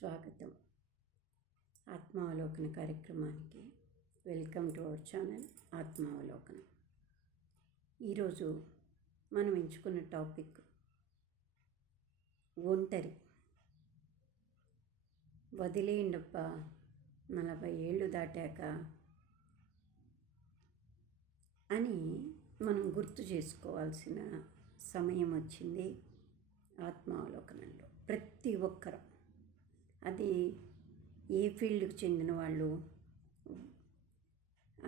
స్వాగతం. ఆత్మావలోకన కార్యక్రమానికి welcome to our channel ఆత్మావలోకనం. ఈరోజు మనం ఎంచుకున్న టాపిక్ ఒంటరి. వదిలేయండప్ప, 40 ఏళ్ళు దాటాక అని మనం గుర్తు చేసుకోవాల్సిన సమయం వచ్చింది. ఆత్మావలోకనంలో ప్రతి ఒక్కరు, అది ఏ ఫీల్డ్కి చెందిన వాళ్ళు,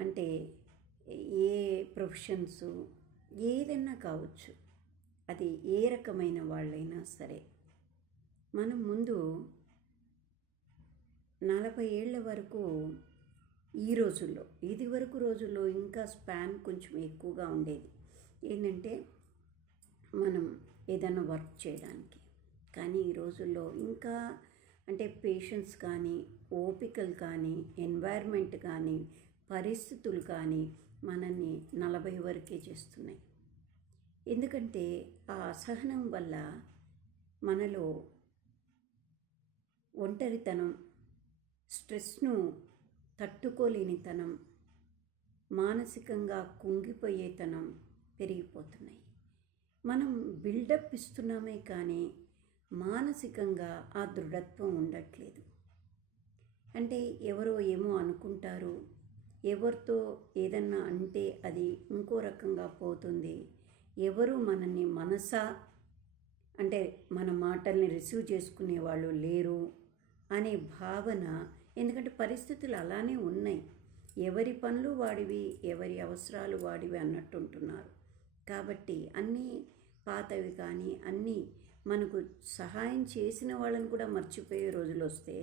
అంటే ఏ ప్రొఫెషన్స్ ఏదైనా కావచ్చు, అది ఏ రకమైన వాళ్ళైనా సరే, మనం ముందు 40 ఏళ్ళ వరకు ఈ రోజుల్లో, ఇది వరకు రోజుల్లో ఇంకా స్పాన్ కొంచెం ఎక్కువగా ఉండేది. ఏంటంటే మనం ఏదైనా వర్క్ చేయడానికి. కానీ ఈ రోజుల్లో ఇంకా అంటే పేషెన్స్ కానీ, ఓపికలు కానీ, ఎన్వైర్మెంట్ కానీ, పరిస్థితులు కానీ మనల్ని 40 వరకే చేస్తున్నాయి. ఎందుకంటే ఆ అసహనం వల్ల మనలో ఒంటరితనం, స్ట్రెస్ను తట్టుకోలేనితనం, మానసికంగా కుంగిపోయేతనం పెరిగిపోతున్నాయి. మనం బిల్డప్ ఇస్తున్నామే కానీ మానసికంగా ఆ దృఢత్వం ఉండట్లేదు. అంటే ఎవరో ఏమో అనుకుంటారు, ఎవరితో ఏదన్నా అంటే అది ఇంకో రకంగా పోతుంది, ఎవరు మనల్ని అంటే మన మాటల్ని రిసీవ్ చేసుకునే వాళ్ళు లేరు అనే భావన. ఎందుకంటే పరిస్థితులు అలానే ఉన్నాయి. ఎవరి పనులు వాడివి, ఎవరి అవసరాలు వాడివి అన్నట్టుంటున్నారు. కాబట్టి అన్నీ పాతవి కానీ అన్నీ మనకు సహాయం చేసిన వాళ్ళని కూడా మర్చిపోయే రోజులు వస్తే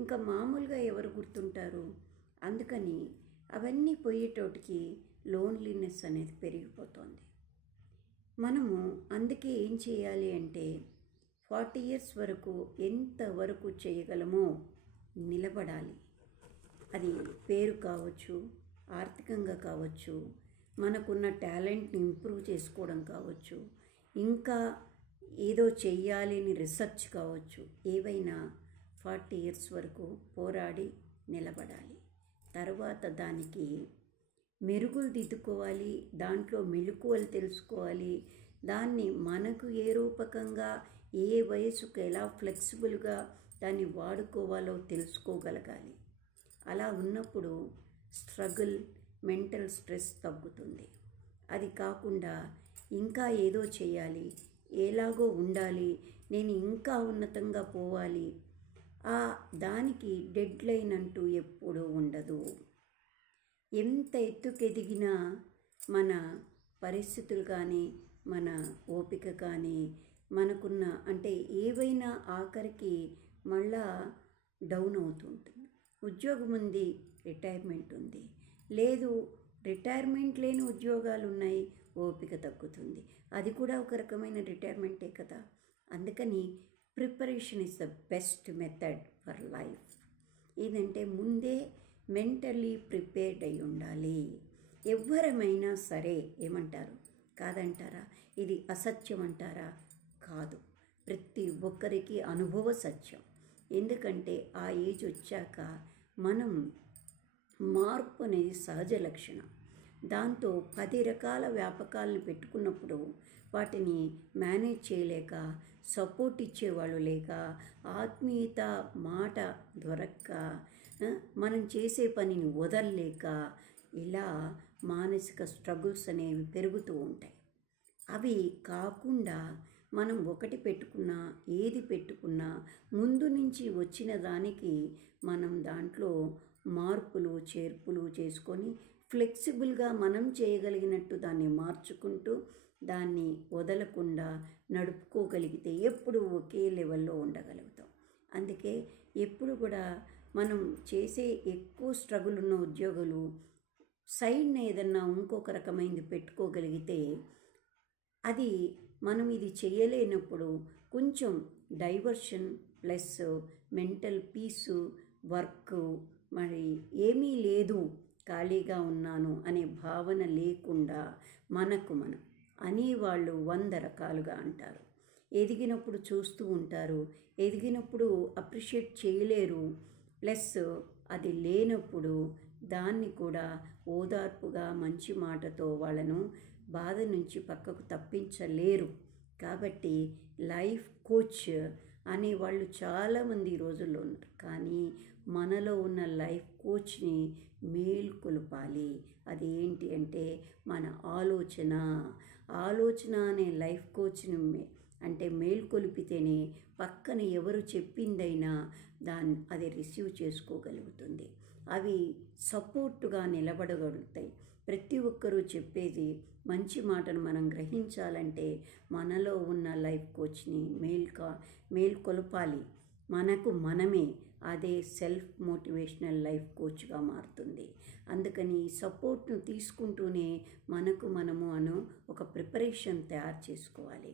ఇంకా మామూలుగా ఎవరు గుర్తుంటారు? అందుకని అవన్నీ పోయేటోటికి లోన్లీనెస్ అనేది పెరిగిపోతుంది. మనము అందుకే ఏం చేయాలి అంటే 40 ఇయర్స్ వరకు ఎంతవరకు చేయగలమో నిలబడాలి. అది పేరు కావచ్చు, ఆర్థికంగా కావచ్చు, మనకున్న టాలెంట్ని ఇంప్రూవ్ చేసుకోవడం కావచ్చు, ఇంకా ఏదో చెయ్యాలి అని రీసెర్చ్ కావచ్చు, ఏవైనా 40 ఇయర్స్ వరకు పోరాడి నిలబడాలి. తర్వాత దానికి మెరుగులు దిద్దుకోవాలి, దాంట్లో మెలకువలు తెలుసుకోవాలి, దాన్ని మనకు ఏ రూపకంగా ఏ వయసుకు ఎలా ఫ్లెక్సిబుల్గా దాన్ని వాడుకోవాలో తెలుసుకోగలగాలి. అలా ఉన్నప్పుడు స్ట్రగుల్, మెంటల్ స్ట్రెస్ తగ్గుతుంది. అది కాకుండా ఇంకా ఏదో చేయాలి, ఎలాగో ఉండాలి, నేను ఇంకా ఉన్నతంగా పోవాలి, దానికి డెడ్ లైన్ అంటూ ఎప్పుడూ ఉండదు. ఎంత ఎత్తుకెదిగినా మన పరిస్థితులు కానీ, మన ఓపిక కానీ, మనకున్న అంటే ఏవైనా ఆఖరికి మళ్ళా డౌన్ అవుతుంటుంది. ఉద్యోగం ఉంది, రిటైర్మెంట్ ఉంది, లేదు రిటైర్మెంట్ లేని ఉద్యోగాలు ఉన్నాయి, ఓపిక తగ్గుతుంది. అది కూడా ఒక రకమైన రిటైర్మెంటే కదా. అందుకని preparation is the best method for life. ఏదంటే ముందే మెంటల్లీ ప్రిపేర్డ్ అయి ఉండాలి. ఎవరమైనా సరే ఏమంటారు? కాదంటారా? ఇది అసత్యం అంటారా? కాదు, ప్రతి ఒక్కరికి అనుభవ సత్యం. ఎందుకంటే ఆ ఏజ్ వచ్చాక మనం మార్పు అనేది సహజ లక్షణం. దాంతో 10 రకాల వ్యాపకాలను పెట్టుకున్నప్పుడు వాటిని మేనేజ్ చేయలేక, సపోర్ట్ ఇచ్చేవాళ్ళు లేక, ఆత్మీయత మాట దొరక్క, మనం చేసే పనిని వదలలేక, ఇలా మానసిక స్ట్రగుల్స్ అనేవి పెరుగుతూ ఉంటాయి. అవి కాకుండా మనం ఒకటి పెట్టుకున్నా, ఏది పెట్టుకున్నా ముందు నుంచి వచ్చిన దానికి మనం దాంట్లో మార్పులు చేర్పులు చేసుకొని ఫ్లెక్సిబుల్గా మనం చేయగలిగినట్టు దాన్ని మార్చుకుంటూ దాన్ని వదలకుండా నడుపుకోగలిగితే ఎప్పుడు ఒకే లెవెల్లో ఉండగలుగుతాం. అందుకే ఎప్పుడు కూడా మనం చేసే ఎక్కువ స్ట్రగుల్ ఉన్న ఉద్యోగులు సైడ్న ఏదన్నా ఇంకొక రకమైనది పెట్టుకోగలిగితే, అది మనం ఇది చేయలేనప్పుడు కొంచెం డైవర్షన్ ప్లస్ మెంటల్ పీసు, వర్క్, మరి ఏమీ లేదు ఖాళీగా ఉన్నాను అనే భావన లేకుండా మనకు మనం అనేవాళ్ళు 100 రకాలుగా అంటారు. ఎదిగినప్పుడు చూస్తూ ఉంటారు, ఎదిగినప్పుడు అప్రిషియేట్ చేయలేరు. ప్లస్ అది లేనప్పుడు దాన్ని కూడా ఓదార్పుగా మంచి మాటతో వాళ్ళను బాధ నుంచి పక్కకు తప్పించలేరు. కాబట్టి లైఫ్ కోచ్ అనేవాళ్ళు చాలామంది ఈ రోజుల్లో ఉన్నారు. కానీ మనలో ఉన్న లైఫ్ కోచ్ని మేల్కొల్పాలి. అది ఏంటి అంటే మన ఆలోచన. ఆలోచన అనే లైఫ్ కోచ్ని అంటే మేల్కొలిపితేనే పక్కన ఎవరు చెప్పిందైనా అది రిసీవ్ చేసుకోగలుగుతుంది. అవి సపోర్టుగా నిలబడగలుగుతాయి. ప్రతి ఒక్కరూ చెప్పేది మంచి మాటను మనం గ్రహించాలంటే మనలో ఉన్న లైఫ్ కోచ్ని మేల్కొలపాలి. మనకు మనమే అదే సెల్ఫ్ మోటివేషనల్ లైఫ్ కోచ్గా మారుతుంది. అందుకని సపోర్ట్ను తీసుకుంటూనే మనము ఒక ప్రిపరేషన్ తయారు చేసుకోవాలి.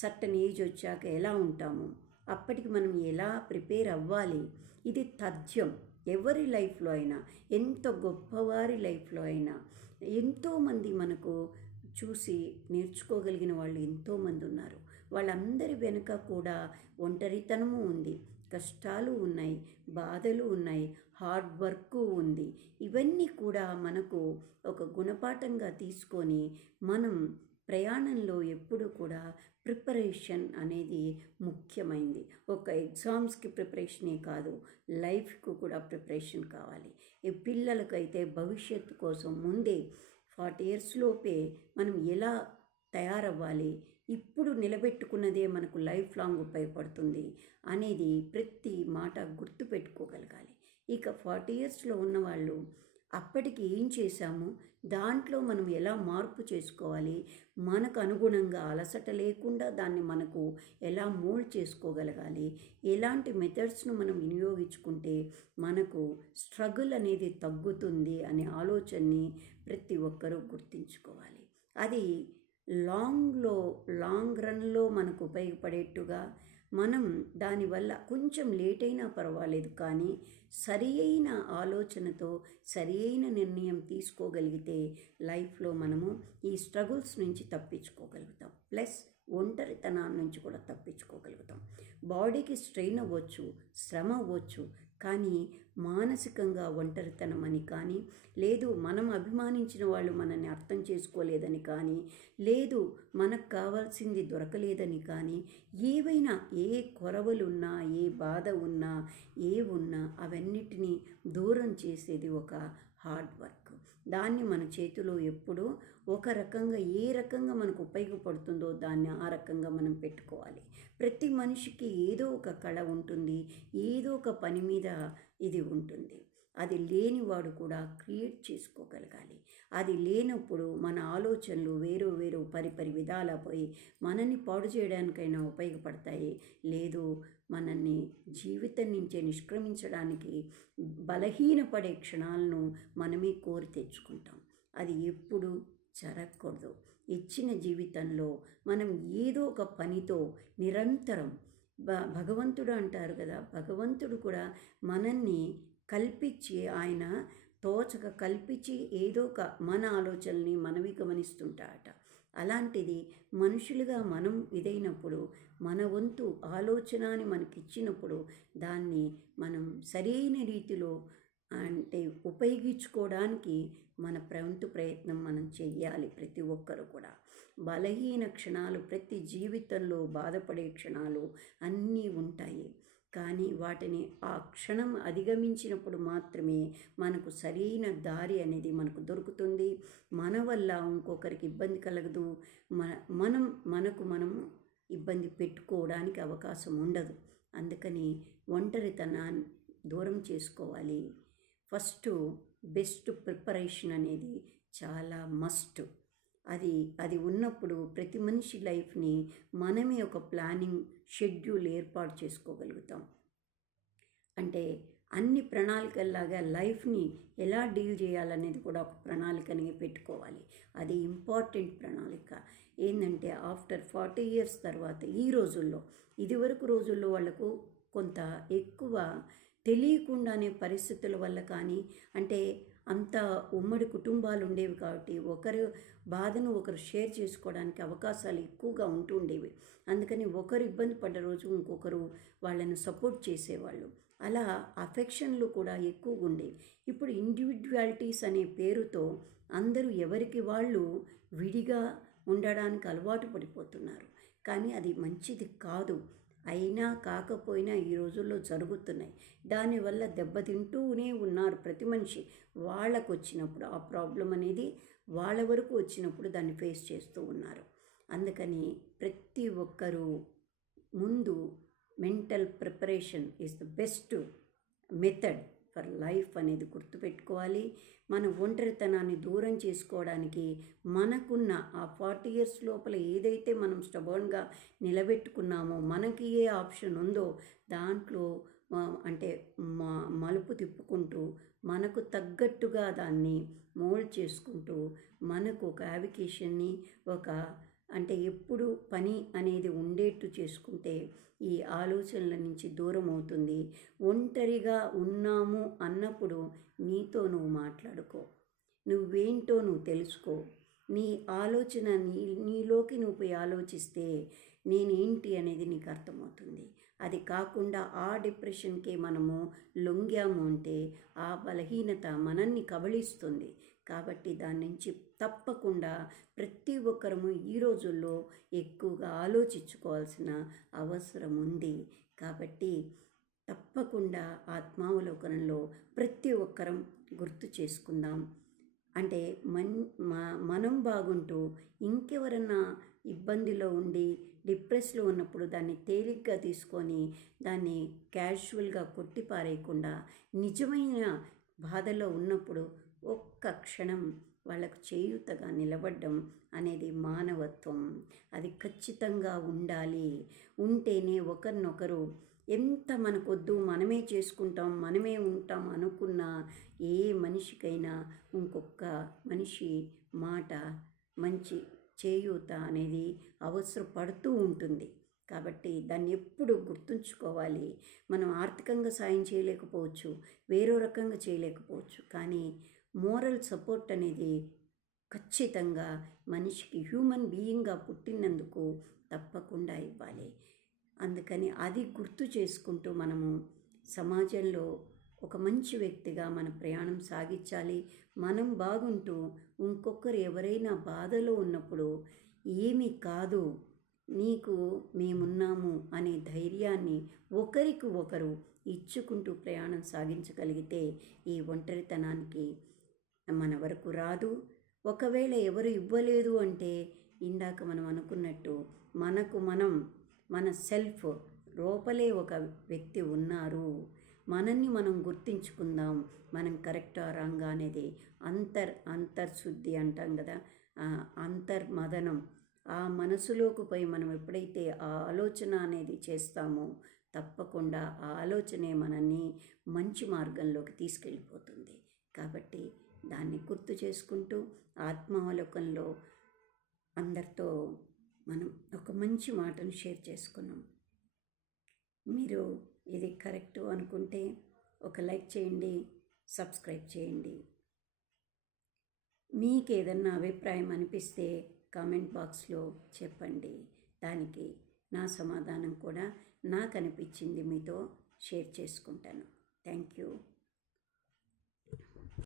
సర్టన్ ఏజ్ వచ్చాక ఎలా ఉంటాము, అప్పటికి మనం ఎలా ప్రిపేర్ అవ్వాలి, ఇది తథ్యం. ఎవరి లైఫ్లో అయినా, ఎంత గొప్పవారి లైఫ్లో అయినా ఎంతోమంది మనకు చూసి నేర్చుకోగలిగిన వాళ్ళు ఎంతోమంది ఉన్నారు. వాళ్ళందరి వెనుక కూడా ఒంటరితనము ఉంది, కష్టాలు ఉన్నాయి, బాధలు ఉన్నాయి, హార్డ్ వర్క్ ఉంది. ఇవన్నీ కూడా మనకు ఒక గుణపాఠంగా తీసుకొని మనం ప్రయాణంలో ఎప్పుడు కూడా ప్రిపరేషన్ అనేది ముఖ్యమైనది. ఒక ఎగ్జామ్స్కి ప్రిపరేషనే కాదు, లైఫ్కు కూడా ప్రిపరేషన్ కావాలి. ఈ పిల్లలకైతే భవిష్యత్తు కోసం ముందే 40 years లోపే మనం ఎలా తయారవ్వాలి, ఇప్పుడు నిలబెట్టుకున్నదే మనకు లైఫ్ లాంగ్ ఉపయోగపడుతుంది అనేది ప్రతి మాట గుర్తుపెట్టుకోగలగాలి. ఇక 40 yearsలో ఉన్నవాళ్ళు అప్పటికి ఏం చేశాము, దాంట్లో మనం ఎలా మార్పు చేసుకోవాలి, మనకు అనుగుణంగా అలసట లేకుండా దాన్ని మనకు ఎలా మోల్డ్ చేసుకోగలగాలి, ఎలాంటి మెథడ్స్ను మనం వినియోగించుకుంటే మనకు స్ట్రగుల్ అనేది తగ్గుతుంది అనే ఆలోచనని ప్రతి ఒక్కరూ గుర్తుంచుకోవాలి. అది లాంగ్ రన్లో మనకు ఉపయోగపడేట్టుగా మనం దానివల్ల కొంచెం లేట్ అయినా పర్వాలేదు, కానీ సరి అయిన ఆలోచనతో సరి అయిన నిర్ణయం తీసుకోగలిగితే లైఫ్లో మనము ఈ స్ట్రగుల్స్ నుంచి తప్పించుకోగలుగుతాం. ప్లస్ ఒంటరితనాన్ని నుంచి కూడా తప్పించుకోగలుగుతాం. బాడీకి స్ట్రెయిన్ అవ్వచ్చు, శ్రమ అవ్వచ్చు, కానీ మానసికంగా ఒంటరితనం అని కానీ, లేదు మనం అభిమానించిన వాళ్ళు మనల్ని అర్థం చేసుకోలేదని కానీ, లేదు మనకు కావాల్సింది దొరకలేదని కానీ, ఏవైనా ఏ కొరవలున్నా, ఏ బాధ ఉన్నా, ఉన్నా అవన్నిటినీ దూరం చేసేది ఒక హార్డ్ వర్క్. దాన్ని మన చేతిలో ఎప్పుడూ ఒక రకంగా ఏ రకంగా మనకు ఉపయోగపడుతుందో దాన్ని ఆ రకంగా మనం పెట్టుకోవాలి. ప్రతి మనిషికి ఏదో ఒక కళ ఉంటుంది, ఏదో ఒక పని మీద ఇది ఉంటుంది. అది లేనివాడు కూడా క్రియేట్ చేసుకోగలగాలి. అది లేనప్పుడు మన ఆలోచనలు వేరు పరిపరి విధాల పోయి మనల్ని పాడు చేయడానికైనా ఉపయోగపడతాయి, లేదు మనల్ని జీవితం నుంచే నిష్క్రమించడానికి బలహీనపడే క్షణాలను మనమే కోరి తెచ్చుకుంటాం. అది ఎప్పుడు జరగకూడదు. ఇచ్చిన జీవితంలో మనం ఏదో ఒక పనితో నిరంతరం భగవంతుడు అంటారు కదా, భగవంతుడు కూడా మనల్ని కల్పించి, ఆయన తోచక కల్పించి ఏదో ఒక మన ఆలోచనల్ని మనవి గమనిస్తుంటాడట. అలాంటిది మనుషులుగా మనం ఇదైనప్పుడు మన వంతు ఆలోచన అని మనకిచ్చినప్పుడు దాన్ని మనం సరైన రీతిలో అంటే ఉపయోగించుకోవడానికి మన ప్రయత్నం మనం చెయ్యాలి. ప్రతి ఒక్కరు కూడా బలహీన క్షణాలు, ప్రతి జీవితంలో బాధపడే క్షణాలు అన్నీ ఉంటాయి. కానీ వాటిని ఆ క్షణం అధిగమించినప్పుడు మాత్రమే మనకు సరైన దారి అనేది మనకు దొరుకుతుంది. మన వల్ల ఇంకొకరికి ఇబ్బంది కలగదు, మనము ఇబ్బంది పెట్టుకోవడానికి అవకాశం ఉండదు. అందుకని ఒంటరితనాన్ని దూరం చేసుకోవాలి. ఫస్ట్ బెస్ట్ ప్రిపరేషన్ అనేది చాలా మస్ట్. అది ఉన్నప్పుడు ప్రతి మనిషి లైఫ్ని మనమే ఒక ప్లానింగ్ షెడ్యూల్ ఏర్పాటు చేసుకోగలుగుతాం. అంటే అన్ని ప్రణాళికల్లాగా లైఫ్ని ఎలా డీల్ చేయాలనేది కూడా ఒక ప్రణాళికని పెట్టుకోవాలి. అది ఇంపార్టెంట్ ప్రణాళిక. ఏంటంటే ఆఫ్టర్ 40 years తర్వాత ఈ రోజుల్లో, ఇదివరకు రోజుల్లో వాళ్ళకు కొంత ఎక్కువ తెలియకుండానే పరిస్థితుల వల్ల కానీ, అంటే అంత ఉమ్మడి కుటుంబాలు ఉండేవి కాబట్టి ఒకరు బాధను ఒకరు షేర్ చేసుకోవడానికి అవకాశాలు ఎక్కువగా ఉంటుండేవి. అందుకని ఒకరు ఇబ్బంది పడ్డ రోజు ఇంకొకరు వాళ్ళను సపోర్ట్ చేసేవాళ్ళు. అలా అఫెక్షన్లు కూడా ఎక్కువగా ఉండేవి. ఇప్పుడు ఇండివిడ్యువాలిటీస్ అనే పేరుతో అందరూ ఎవరికి వాళ్ళు విడిగా ఉండడానికి అలవాటు పడిపోతున్నారు. కానీ అది మంచిది కాదు. అయినా కాకపోయినా ఈ రోజుల్లో జరుగుతున్నాయి. దానివల్ల దెబ్బతింటూనే ఉన్నారు ప్రతి మనిషి. వాళ్ళకు వచ్చినప్పుడు ఆ ప్రాబ్లం అనేది వాళ్ళ వరకు వచ్చినప్పుడు దాన్ని ఫేస్ చేస్తూ ఉన్నారు. అందుకని ప్రతి ఒక్కరూ ముందు mental preparation is the best method for life అనేది గుర్తుపెట్టుకోవాలి. మన ఒంటరితనాన్ని దూరం చేసుకోవడానికి మనకున్న ఆ 40 ఇయర్స్ లోపల ఏదైతే మనం స్టబర్న్గా నిలబెట్టుకున్నామో, మనకి ఏ ఆప్షన్ ఉందో దాంట్లో అంటే మలుపు తిప్పుకుంటూ మనకు తగ్గట్టుగా దాన్ని మోల్డ్ చేసుకుంటూ మనకు ఒక యావికేషన్ని ఒక అంటే ఎప్పుడు పని అనేది ఉండేట్టు చేసుకుంటే ఈ ఆలోచనల నుంచి దూరం అవుతుంది. ఒంటరిగా ఉన్నాము అన్నప్పుడు నీతో నువ్వు మాట్లాడుకో, నువ్వేంటో నువ్వు తెలుసుకో. నీ ఆలోచన నీలోకి నువ్వు పోయి ఆలోచిస్తే నేనేంటి అనేది నీకు అర్థమవుతుంది. అది కాకుండా ఆ డిప్రెషన్కే మనము లొంగాము అంటే ఆ బలహీనత మనల్ని కబళిస్తుంది. కాబట్టి దాని నుంచి తప్పకుండా ప్రతి ఒక్కరము ఈ రోజుల్లో ఎక్కువగా ఆలోచించుకోవాల్సిన అవసరం ఉంది. కాబట్టి తప్పకుండా ఆత్మావలోకనంలో ప్రతి ఒక్కరం గుర్తు చేసుకుందాం. అంటే మనం బాగుంటూ ఇంకెవరన్నా ఇబ్బందిలో ఉండి డిప్రెస్లో ఉన్నప్పుడు దాన్ని తేలిగ్గా తీసుకొని దాన్ని క్యాజువల్గా కొట్టిపారేయకుండా నిజమైన బాధలో ఉన్నప్పుడు ఒక్క క్షణం వాళ్ళకు చేయూతగా నిలబడడం అనేది మానవత్వం. అది ఖచ్చితంగా ఉండాలి. ఉంటేనే ఒకరినొకరు ఎంత మనకొద్దు మనమే చేసుకుంటాం మనమే ఉంటాం అనుకున్న ఏ మనిషికైనా ఇంకొక మనిషి మాట మంచి చేయూత అనేది అవసరపడుతూ ఉంటుంది. కాబట్టి దాన్ని ఎప్పుడు గుర్తుంచుకోవాలి. మనం ఆర్థికంగా సాయం చేయలేకపోవచ్చు, వేరే రకంగా చేయలేకపోవచ్చు, కానీ మోరల్ సపోర్ట్ అనేది ఖచ్చితంగా మనిషికి హ్యూమన్ బీయింగ్గా పుట్టినందుకు తప్పకుండా ఇవ్వాలి. అందుకని అది గుర్తు చేసుకుంటూ మనము సమాజంలో ఒక మంచి వ్యక్తిగా మన ప్రయాణం సాగించాలి. మనం బాగుంటూ ఇంకొకరు ఎవరైనా బాధలో ఉన్నప్పుడు ఏమీ కాదు, నీకు మేమున్నాము అనే ధైర్యాన్ని ఒకరికి ఒకరు ఇచ్చుకుంటూ ప్రయాణం సాగించగలిగితే ఈ ఒంటరితనానికి మన వరకు రాదు. ఒకవేళ ఎవరు ఇవ్వలేదు అంటే ఇందాక మనం అనుకున్నట్టు మనకు మన సెల్ఫ్ లోపలే ఒక వ్యక్తి ఉన్నారు. మనల్ని మనం గుర్తించుకుందాం. మనం కరెక్టా రాంగా అనేది అంతర్శుద్ధి అంటాం కదా, అంతర్మదనం. ఆ మనసులోకి పోయి మనం ఎప్పుడైతే ఆ ఆలోచన అనేది చేస్తామో తప్పకుండా ఆ ఆలోచనే మనల్ని మంచి మార్గంలోకి తీసుకెళ్ళిపోతుంది. కాబట్టి దాన్ని గుర్తు చేసుకుంటూ ఆత్మావలోకంలో అందరితో మనం ఒక మంచి మాటను షేర్ చేసుకున్నాం. మీరు ఇది కరెక్టు అనుకుంటే ఒక లైక్ చేయండి, సబ్స్క్రైబ్ చేయండి. మీకు ఏదన్నా అభిప్రాయం అనిపిస్తే కామెంట్ బాక్స్లో చెప్పండి. దానికి నా సమాధానం కూడా నాకు అనిపించింది మీతో షేర్ చేసుకుంటాను. Thank you.